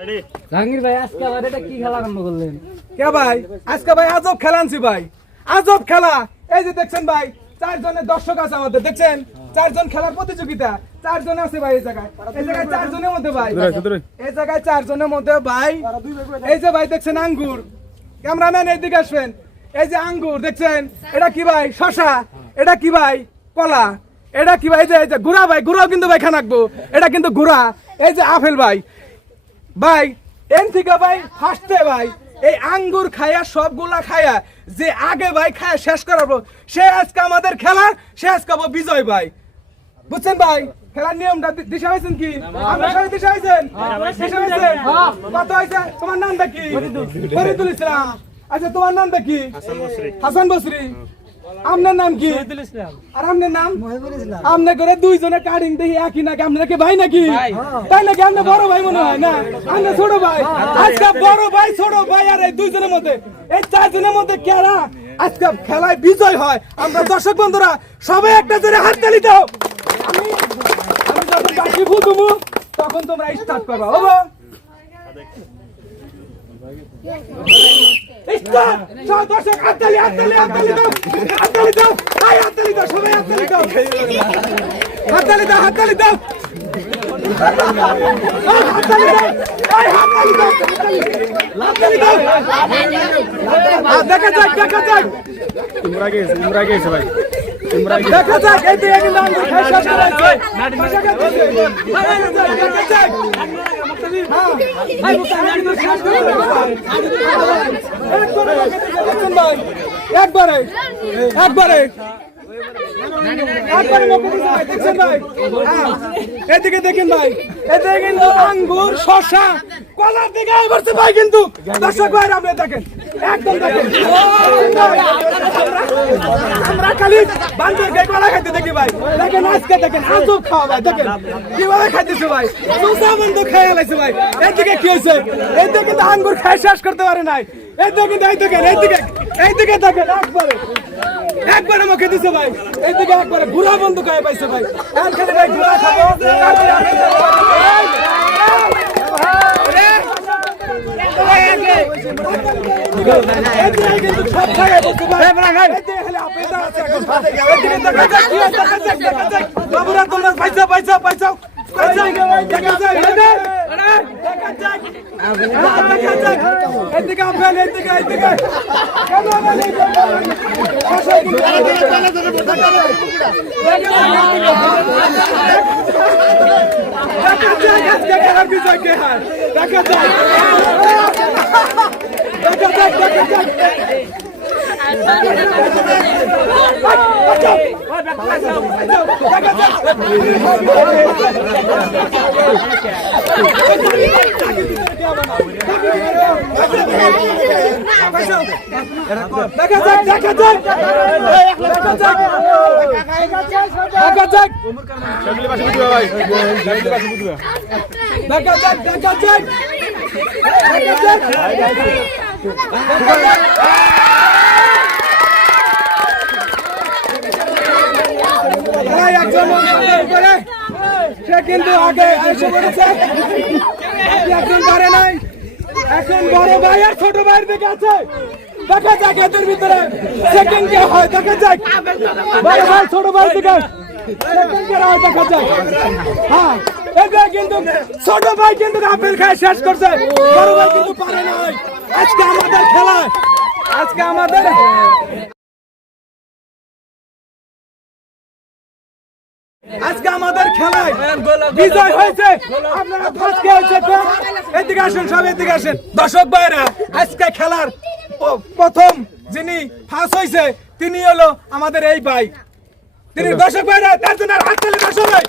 জাহাঙ্গীর ভাই আজকে আবার এটা কি খেলা আরম্ভ করলেন? কে ভাই আজকে ভাই আজব খেলা আনছি ভাই, আজব খেলা। এই যে দেখছেন ভাই, 4 জনের দর্শক আছে আমাদের, দেখছেন 4 জন খেলার প্রতিযোগিতা, 4 জন আছে ভাই এই জায়গায় 4 জনের মধ্যে ভাই, এই জায়গায় 4 জনের মধ্যে ভাই, এই যে ভাই দেখছেন আঙ্গুর, ক্যামেরাম্যান এইদিকে আসবেন, এই যে আঙ্গুর দেখছেন, এটা কি ভাই শশা, এটা কি ভাই কলা, এটা কি ভাই এই যে গুড়া ভাই, গুড়াও কিন্তু ভাই খানাকবো, এটা কিন্তু গুড়া, এই যে আপেল ভাই, ভাই এন থেকে ভাই ফার্স্টে ভাই এই আঙ্গুর খায়া সবগুলা খায়া যে আগে ভাই খায়া শেষ করাবো সে আজকে আমাদের খেলা, সে আজকে বিজয় ভাই, বুঝছেন ভাই? খেলার নিয়মটা দিশা হয়েছেন কি? আপনার সবাই দিশা হয়েছেন? দিশা হয়েছেন? কত হয়েছে? তোমার নামটা কি? ফরিদুল ইসলাম। আচ্ছা তোমার নামটা কি? হাসান বসরি। আপনার নাম কি? আর আপনার নাম? আপনি করে 2 জনের কাটিং দেখি একই নাকি? আপনারা কি ভাই নাকি? তাই নাকি? আপনি বড় ভাই মনে হয় না? আপনি ছোট ভাই। আজকে বড় ভাই ছোট ভাই আর এই 2 জনের মধ্যে, এই 4 জনের মধ্যে কারা আজকে খেলায় বিজয় হয়? আমরা দর্শক বন্ধুরা সবাই একটা জোরে হাততালি দাও। আমি যখন বাকি ফুটবো তখন তোমরা স্টার্ট করবা, ওগো স্টার্ট। সব দর্শক হাততালি হাততালি হাততালি দাও, হাততালি দাও, আই হাততালি দাও, সবাই হাততালি দাও, হাততালি দাও, হাততালি দাও, হাততালি দাও, আই হাততালি দাও, হাততালি দাও। দেখা যাক, দেখা যাক, তোমরা গেছে ভাই, দেখা যাক। এই দিকে কিন্তু আঙ্গুর খাই শেষ করেছে, দেখা যাক, দেখা যাক। একবারে একবারে দেখছেন ভাই, এদিকে দেখেন ভাই, এদিকে কিন্তু আঙ্গুর শশা কলার দিকে এবারছে ভাই, কিন্তু দর্শক ভাই আপনি দেখেন, একদম দেখেন আমরা খালি বান্দর গায়ে কলা খাইতে দেখি ভাই, দেখেন আজকে দেখেন আজব খাওয়া ভাই, দেখেন কিভাবে খাইতেছে ভাই, শশা বন্ধ খেয়ে গেছে ভাই। এদিকে কি হয়েছে? এদিকে কিন্তু আঙ্গুর খাই শেষ করতে পারে নাই, এদিকে কিন্তু এইদিকে দেখেন একবারে একবার আমাকে দিছে ভাই, এইদিকে একবারে ঘুরা বন্ধ খাই পাইছে ভাই, আর খালি ভাই ঘুরা খাবো। বাবুরা তোমরা পয়সা পয়সা পয়সা এদিকে আপনার এদিকে এদিকে খেলার বিষয় কে হয় দেখা যায়, দেখা যাক, দেখা যাক। সে কিন্তু আগে এসে পড়েছে, একজন পারে নাই, এখন বড় ভাই আর ছোট ভাইয়ের দিকে আছে, দেখা যাক এদের ভিতরে সেকেন্ড কে হয়, দেখা যাক বড় ভাই ছোট ভাইয়ের দিকে সেকেন্ড কে হয়, দেখা যাক। হ্যাঁ এটা কিন্তু ছোট ভাই কিন্তু আপেল খায় শেষ করছে, বড় ভাই কিন্তু পারে নাই। আজকে আমাদের খেলা, আজকে আমাদের আজকে আমাদের খেলায় বিজয় হয়েছে, আপনারা ফার্স্ট হয়েছে। এদিকে আসেন, সব এদিকে আসেন দর্শক ভাইরা, আজকে খেলার প্রথম যিনি ফার্স্ট হয়েছে তিনি হলো আমাদের এই ভাই, তিনি দর্শক ভাইরা তার জন্য হাততালি দর্শক ভাই।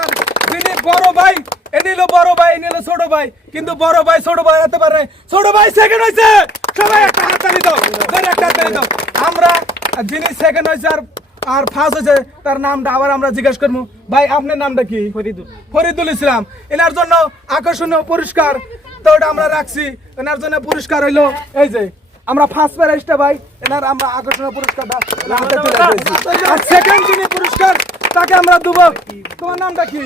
আর যিনি বড় ভাই, এনি হলো বড় ভাই, এনি হলো ছোট ভাই, কিন্তু বড় ভাই ছোট ভাই হতে পারে, ছোট ভাই সেকেন্ড হয়েছে, সবাই একটা হাততালি দাও, একটা হাততালি দাও। আমরা যিনি সেকেন্ড হয়েছে আর ফার্স্ট হয়েছে তার নামটা আবার আমরা জিজ্ঞেস করবো। ভাই আপনার নামটা কি? ফরিদুল ইসলাম। এনার জন্য আকর্ষণীয় পুরস্কার তো ওটা আমরা রাখছি, এনার জন্য পুরস্কার হইলো এই যে আমরা ফার্স্ট প্রাইজটা ভাই এনার আমরা আকর্ষণীয় পুরস্কারটা আর সেকেন্ড যিনি পুরস্কার তাকে আমরা দেবো। তোমার নামটা কি?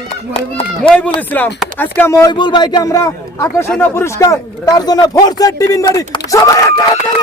মহিবুল ইসলাম। আজকে মহিবুল ভাইকে আমরা আকর্ষণীয় পুরস্কার, তার জন্য ফোর্সের টিফিন বাড়ি সবাই একটা হাত তালি।